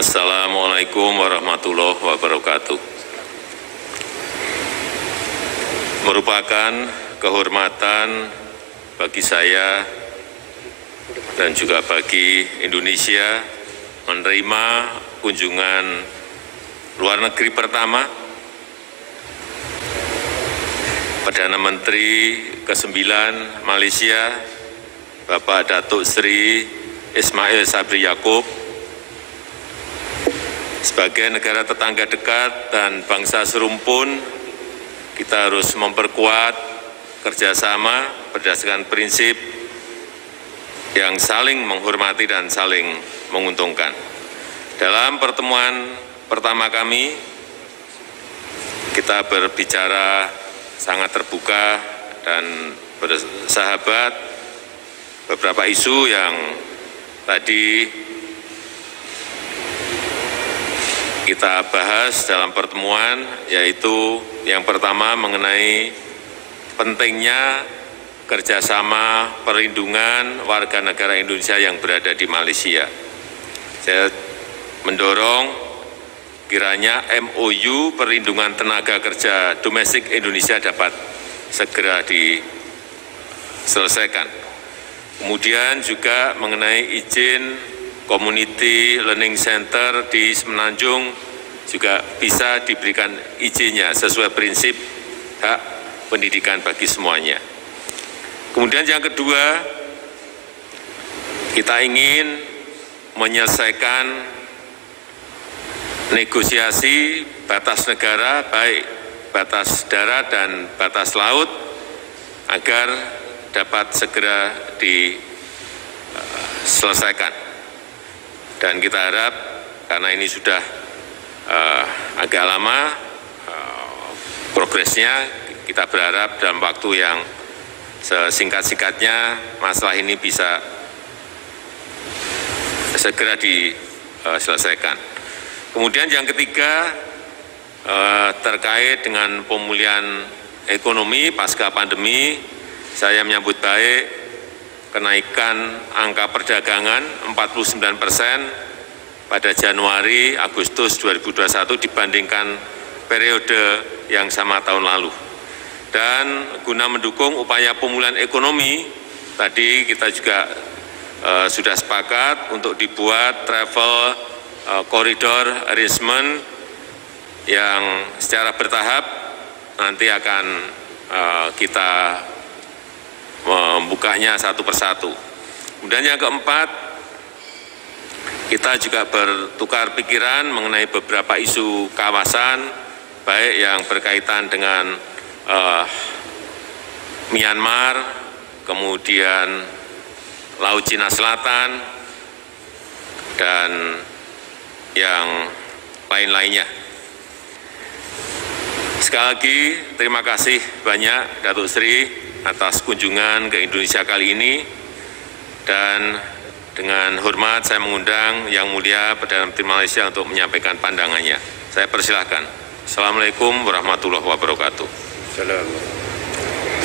Assalamualaikum warahmatullahi wabarakatuh. Merupakan kehormatan bagi saya dan juga bagi Indonesia menerima kunjungan luar negeri pertama Perdana Menteri ke-9 Malaysia, Bapak Datuk Seri Ismail Sabri Yaakob. Sebagai negara tetangga dekat dan bangsa serumpun, kita harus memperkuat kerjasama berdasarkan prinsip yang saling menghormati dan saling menguntungkan. Dalam pertemuan pertama kami, kita berbicara sangat terbuka dan bersahabat. Beberapa isu yang tadi kita bahas dalam pertemuan, yaitu yang pertama mengenai pentingnya kerjasama perlindungan warga negara Indonesia yang berada di Malaysia. Saya mendorong kiranya MOU perlindungan tenaga kerja domestik Indonesia dapat segera diselesaikan. Kemudian juga mengenai izin Community Learning Center di Semenanjung juga bisa diberikan izinnya sesuai prinsip hak pendidikan bagi semuanya. Kemudian yang kedua, kita ingin menyelesaikan negosiasi batas negara, baik batas darat dan batas laut, agar dapat segera diselesaikan. Dan kita harap, karena ini sudah agak lama progresnya, kita berharap dalam waktu yang sesingkat-singkatnya masalah ini bisa segera diselesaikan. Kemudian yang ketiga, terkait dengan pemulihan ekonomi pasca pandemi, saya menyambut baik kenaikan angka perdagangan 49% pada Januari Agustus 2021 dibandingkan periode yang sama tahun lalu. Dan guna mendukung upaya pemulihan ekonomi, tadi kita juga sudah sepakat untuk dibuat travel corridor arrangement yang secara bertahap nanti akan kita membukanya satu persatu. Kemudian yang keempat, kita juga bertukar pikiran mengenai beberapa isu kawasan, baik yang berkaitan dengan Myanmar, kemudian Laut Cina Selatan, dan yang lain-lainnya. Sekali lagi, terima kasih banyak Datuk Seri atas kunjungan ke Indonesia kali ini, dan dengan hormat saya mengundang Yang Mulia Perdana Menteri Malaysia untuk menyampaikan pandangannya. Saya persilahkan. Assalamualaikum warahmatullahi wabarakatuh.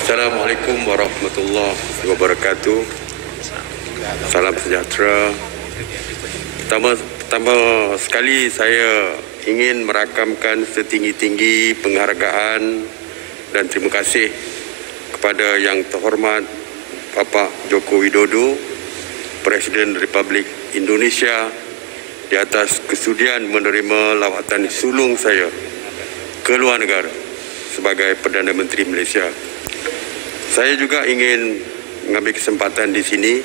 Assalamualaikum warahmatullahi wabarakatuh. Salam sejahtera. Pertama sekali saya ingin merakamkan setinggi-tinggi penghargaan dan terima kasih kepada Yang Terhormat Bapak Joko Widodo, Presiden Republik Indonesia, di atas kesudian menerima lawatan sulung saya ke luar negara sebagai Perdana Menteri Malaysia. Saya juga ingin mengambil kesempatan di sini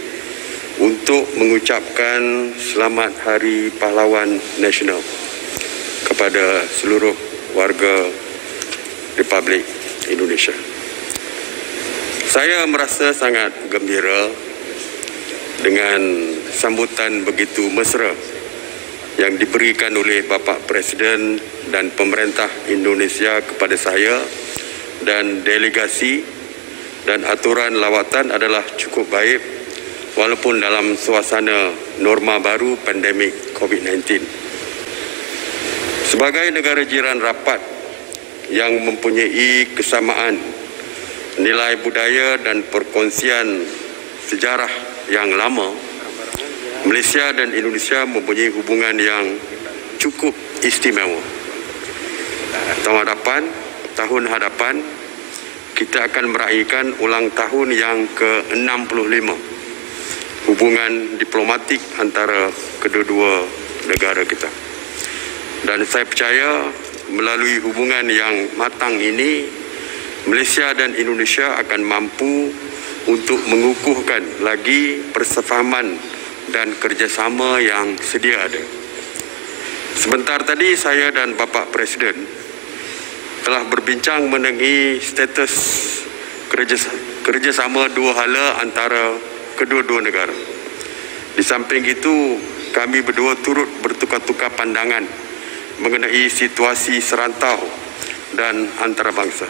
untuk mengucapkan Selamat Hari Pahlawan Nasional kepada seluruh warga Republik Indonesia. Saya merasa sangat gembira dengan sambutan begitu mesra yang diberikan oleh Bapak Presiden dan pemerintah Indonesia kepada saya dan delegasi, dan aturan lawatan adalah cukup baik walaupun dalam suasana norma baru pandemik COVID-19. Sebagai negara jiran rapat yang mempunyai kesamaan nilai budaya dan perkongsian sejarah yang lama, Malaysia dan Indonesia mempunyai hubungan yang cukup istimewa. Tahun hadapan kita akan meraihkan ulang tahun yang ke-65 hubungan diplomatik antara kedua-dua negara kita. Dan saya percaya melalui hubungan yang matang ini, Malaysia dan Indonesia akan mampu untuk mengukuhkan lagi persefahaman dan kerjasama yang sedia ada. Sebentar tadi saya dan Bapak Presiden telah berbincang mengenai status kerjasama dua hala antara kedua-dua negara. Di samping itu, kami berdua turut bertukar-tukar pandangan mengenai situasi serantau dan antarabangsa.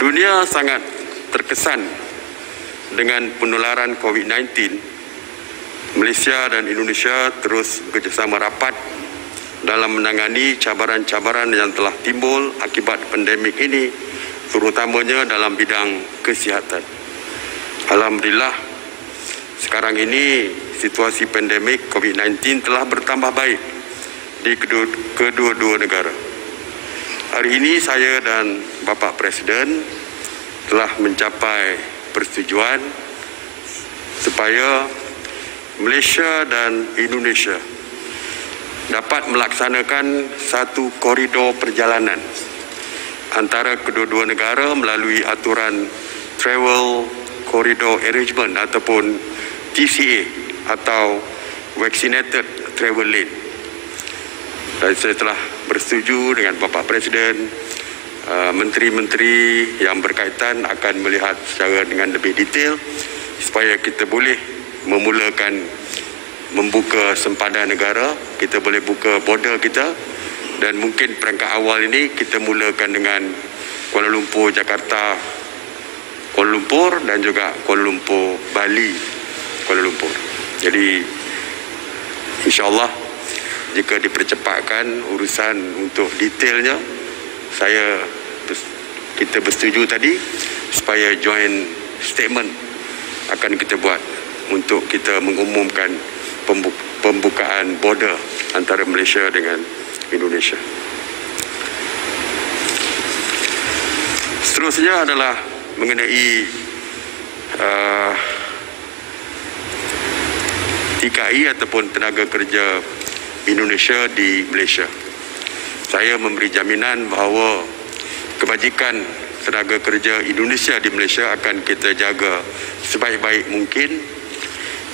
Dunia sangat terkesan dengan penularan COVID-19. Malaysia dan Indonesia terus bekerjasama rapat dalam menangani cabaran-cabaran yang telah timbul akibat pandemik ini, terutamanya dalam bidang kesihatan. Alhamdulillah, sekarang ini situasi pandemik COVID-19 telah bertambah baik di kedua-dua negara. Hari ini saya dan Bapak Presiden telah mencapai persetujuan supaya Malaysia dan Indonesia dapat melaksanakan satu koridor perjalanan antara kedua-dua negara melalui aturan Travel Corridor Arrangement ataupun TCA atau Vaccinated Travel Lane. Dan saya telah bersetuju dengan Bapak Presiden, menteri-menteri yang berkaitan akan melihat secara dengan lebih detail supaya kita boleh membuka sempadan negara, kita boleh buka border kita, dan mungkin perangkat awal ini kita mulakan dengan Kuala Lumpur, Jakarta, Kuala Lumpur dan juga Kuala Lumpur, Bali, Kuala Lumpur. Jadi insya-Allah jika dipercepatkan urusan untuk detailnya, kita bersetuju tadi supaya joint statement akan kita buat untuk kita mengumumkan pembukaan border antara Malaysia dengan Indonesia. Seterusnya adalah mengenai TKI ataupun tenaga kerja Indonesia di Malaysia. Saya memberi jaminan bahawa kebajikan tenaga kerja Indonesia di Malaysia akan kita jaga sebaik-baik mungkin,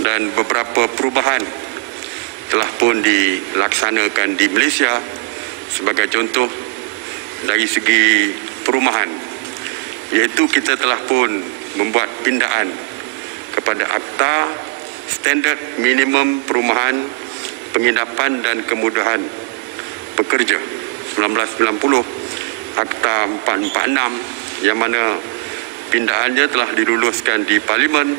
dan beberapa perubahan telah pun dilaksanakan di Malaysia. Sebagai contoh dari segi perumahan, iaitu kita telah pun membuat pindaan kepada Akta Standard Minimum Perumahan, Penginapan dan Kemudahan Pekerja 1990, Akta 446, yang mana pindaannya telah diluluskan di Parlimen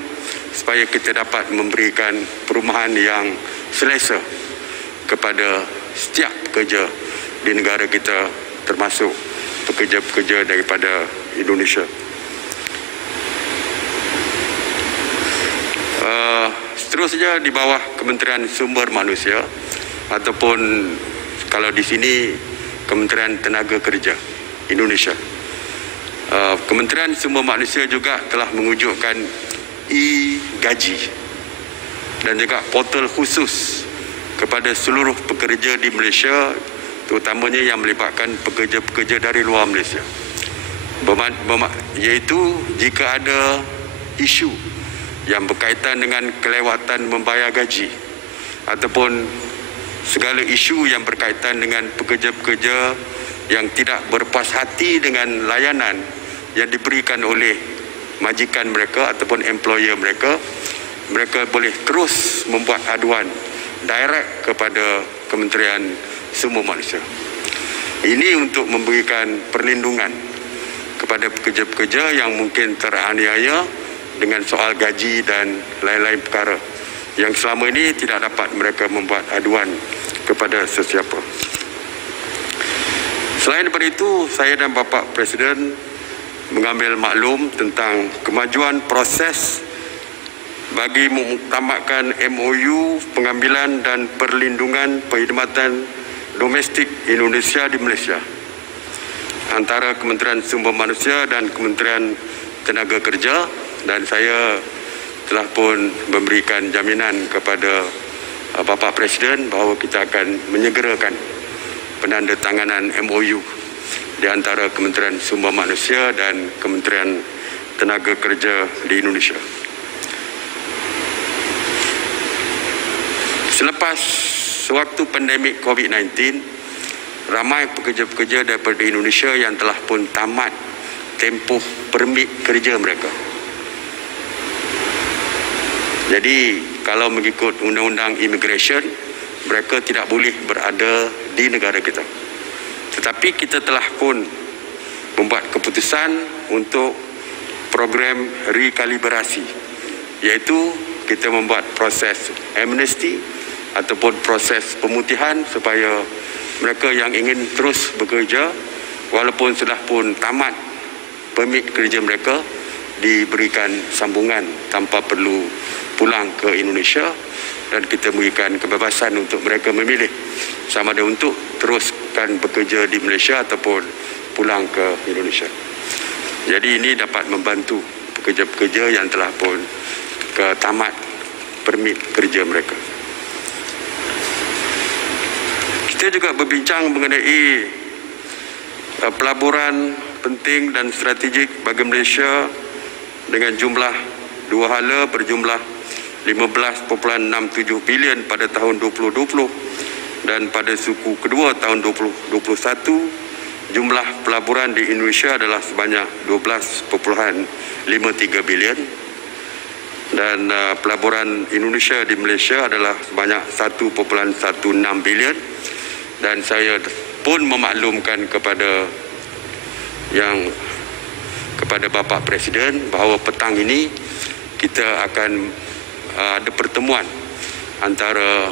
supaya kita dapat memberikan perumahan yang selesa kepada setiap pekerja di negara kita, termasuk pekerja-pekerja daripada Indonesia. Seterusnya di bawah Kementerian Sumber Manusia ataupun kalau di sini Kementerian Tenaga Kerja Indonesia. Kementerian Sumber Manusia juga telah mewujudkan e-gaji dan juga portal khusus kepada seluruh pekerja di Malaysia, terutamanya yang melibatkan pekerja-pekerja dari luar Malaysia. Iaitu jika ada isu yang berkaitan dengan kelewatan membayar gaji ataupun segala isu yang berkaitan dengan pekerja-pekerja yang tidak berpuas hati dengan layanan yang diberikan oleh majikan mereka ataupun employer mereka, mereka boleh terus membuat aduan direct kepada Kementerian Sumber Manusia. Ini untuk memberikan perlindungan kepada pekerja-pekerja yang mungkin teraniaya dengan soal gaji dan lain-lain perkara yang selama ini tidak dapat mereka membuat aduan kepada sesiapa. Selain daripada itu, saya dan Bapak Presiden mengambil maklum tentang kemajuan proses bagi mengutamakan MOU pengambilan dan perlindungan perkhidmatan domestik Indonesia di Malaysia antara Kementerian Sumber Manusia dan Kementerian Tenaga Kerja, dan saya telah pun memberikan jaminan kepada Bapak Presiden bahawa kita akan menyegerakan penandatanganan MOU di antara Kementerian Sumber Manusia dan Kementerian Tenaga Kerja di Indonesia. Selepas sewaktu pandemik COVID-19, ramai pekerja-pekerja daripada Indonesia yang telah pun tamat tempoh permit kerja mereka. Jadi, kalau mengikut undang-undang immigration, mereka tidak boleh berada di negara kita. Tetapi kita telah pun membuat keputusan untuk program rekalibrasi, iaitu kita membuat proses amnesty ataupun proses pemutihan supaya mereka yang ingin terus bekerja walaupun sudah pun tamat permit kerja mereka diberikan sambungan tanpa perlu pulang ke Indonesia, dan kita memberikan kebebasan untuk mereka memilih sama ada untuk teruskan bekerja di Malaysia ataupun pulang ke Indonesia. Jadi ini dapat membantu pekerja-pekerja yang telah pun tamat permit kerja mereka. Kita juga berbincang mengenai pelaburan penting dan strategik bagi Malaysia dengan jumlah dua hala berjumlah 15.67 bilion pada tahun 2020, dan pada suku kedua tahun 2021 jumlah pelaburan di Indonesia adalah sebanyak 12.53 bilion, dan pelaburan Indonesia di Malaysia adalah sebanyak 1.16 bilion. Dan saya pun memaklumkan kepada Bapak Presiden bahawa petang ini kita akan ada pertemuan antara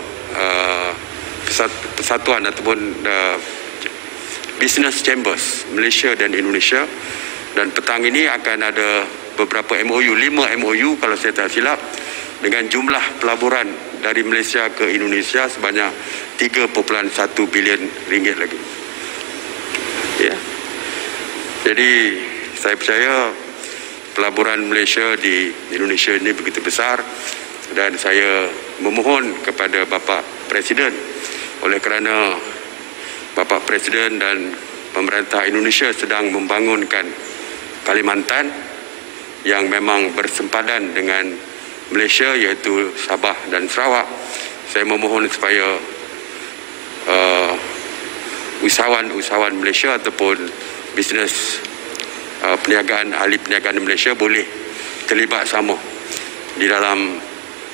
persatuan ataupun business chambers Malaysia dan Indonesia, dan petang ini akan ada beberapa MOU, 5 MOU kalau saya tak silap, dengan jumlah pelaburan dari Malaysia ke Indonesia sebanyak 3.1 bilion ringgit lagi. Ya. Jadi saya percaya pelaburan Malaysia di Indonesia ini begitu besar, dan saya memohon kepada Bapak Presiden, oleh kerana Bapak Presiden dan pemerintah Indonesia sedang membangunkan Kalimantan yang memang bersempadan dengan Malaysia, iaitu Sabah dan Sarawak. Saya memohon supaya usahawan Malaysia ataupun bisnes perniagaan, ahli perniagaan Malaysia boleh terlibat sama di dalam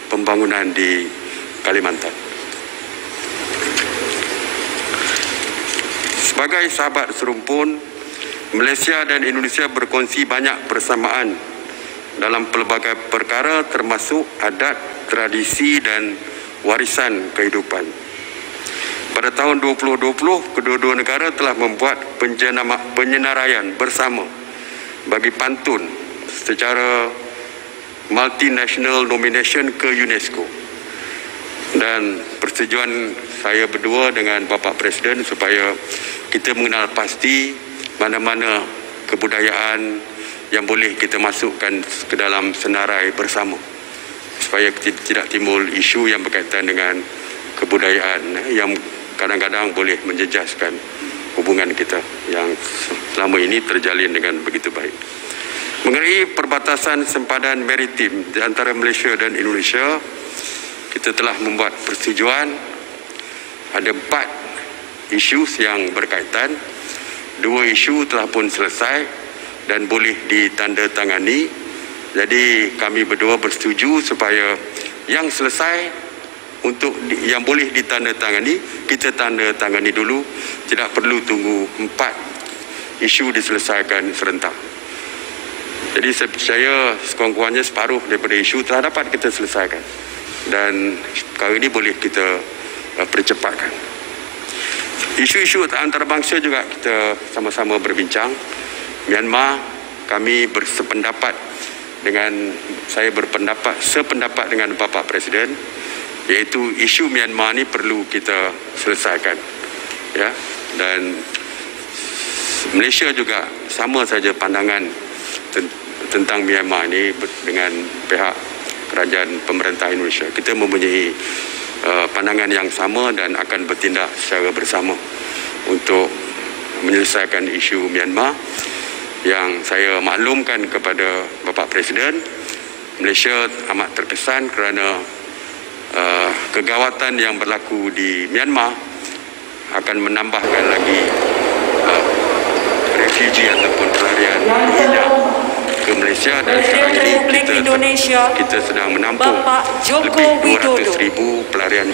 pembangunan di Kalimantan. Sebagai sahabat serumpun, Malaysia dan Indonesia berkongsi banyak persamaan dalam pelbagai perkara termasuk adat, tradisi dan warisan kehidupan. Pada tahun 2020, kedua-dua negara telah membuat penyenaraian bersama bagi pantun secara multinational nomination ke UNESCO. Dan persetujuan saya berdua dengan Bapak Presiden supaya kita mengenal pasti mana-mana kebudayaan yang boleh kita masukkan ke dalam senarai bersama, supaya tidak timbul isu yang berkaitan dengan kebudayaan yang kadang-kadang boleh menjejaskan hubungan kita yang selama ini terjalin dengan begitu baik. Mengenai perbatasan sempadan maritim di antara Malaysia dan Indonesia, kita telah membuat persetujuan. Ada 4 isu yang berkaitan. 2 isu telah pun selesai dan boleh ditandatangani. Jadi kami berdua bersetuju supaya yang selesai untuk yang boleh ditandatangani, kita tandatangani dulu. Tidak perlu tunggu 4 isu diselesaikan serentak. Jadi saya percaya sekurang-kurangnya separuh daripada isu telah dapat kita selesaikan, dan perkara ini boleh kita percepatkan. Isu-isu antarabangsa juga kita sama-sama berbincang. Myanmar, kami bersependapat saya sependapat dengan Bapak Presiden, iaitu isu Myanmar ini perlu kita selesaikan, ya. Dan Malaysia juga sama saja pandangan tentang Myanmar ini dengan pihak kerajaan pemerintah Indonesia. Kita mempunyai pandangan yang sama dan akan bertindak secara bersama untuk menyelesaikan isu Myanmar. Yang saya maklumkan kepada Bapak Presiden, Malaysia amat terkesan kerana kegawatan yang berlaku di Myanmar akan menambahkan lagi refugee ataupun pelarian Rohingya ke Malaysia, dan sekarang ini kita sedang menampung lebih 200,000 pelarian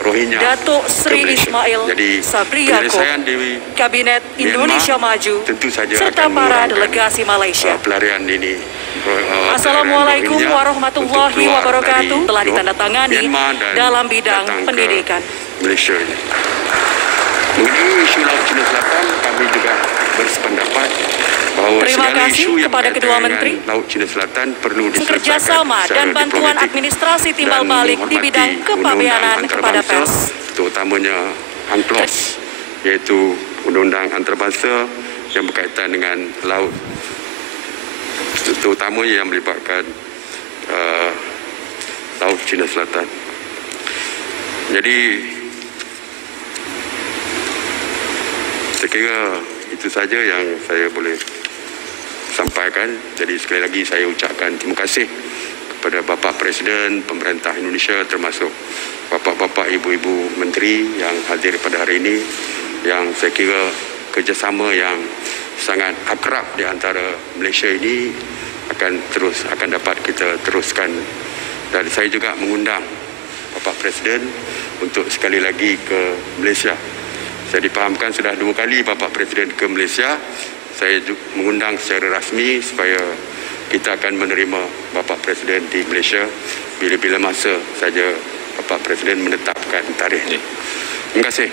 Rohingya Datuk Seri Ismail Sabri Yaakob, Kabinet Indonesia Maju, tentu saja serta para delegasi Malaysia. Pelarian ini. Assalamualaikum warahmatullahi wabarakatuh telah ditandatangani dalam bidang pendidikan. Malaysia ini. Mengenai isu Laut Cina Selatan, kami juga bersependapat bahawa segala isu yang kepada kedua menteri, Laut Cina Selatan perlu diselesaikan kerjasama dan bantuan administrasi timbal balik di bidang kepabeanan kepada pers, terutamanya UNCLOS, iaitu undang-undang antarabangsa yang berkaitan dengan laut, terutamanya yang melibatkan Laut Cina Selatan. Jadi saya kira itu saja yang saya boleh sampaikan. Jadi sekali lagi saya ucapkan terima kasih kepada Bapak Presiden, pemerintah Indonesia, termasuk bapak-bapak, ibu-ibu menteri yang hadir pada hari ini, yang saya kira kerjasama yang sangat akrab di antara Malaysia ini akan dapat kita teruskan. Dan saya juga mengundang Bapak Presiden untuk sekali lagi ke Malaysia. Saya dipahamkan sudah 2 kali Bapak Presiden ke Malaysia. Saya mengundang secara rasmi supaya kita akan menerima Bapak Presiden di Malaysia bila-bila masa saja Bapak Presiden menetapkan tarikh. Terima kasih.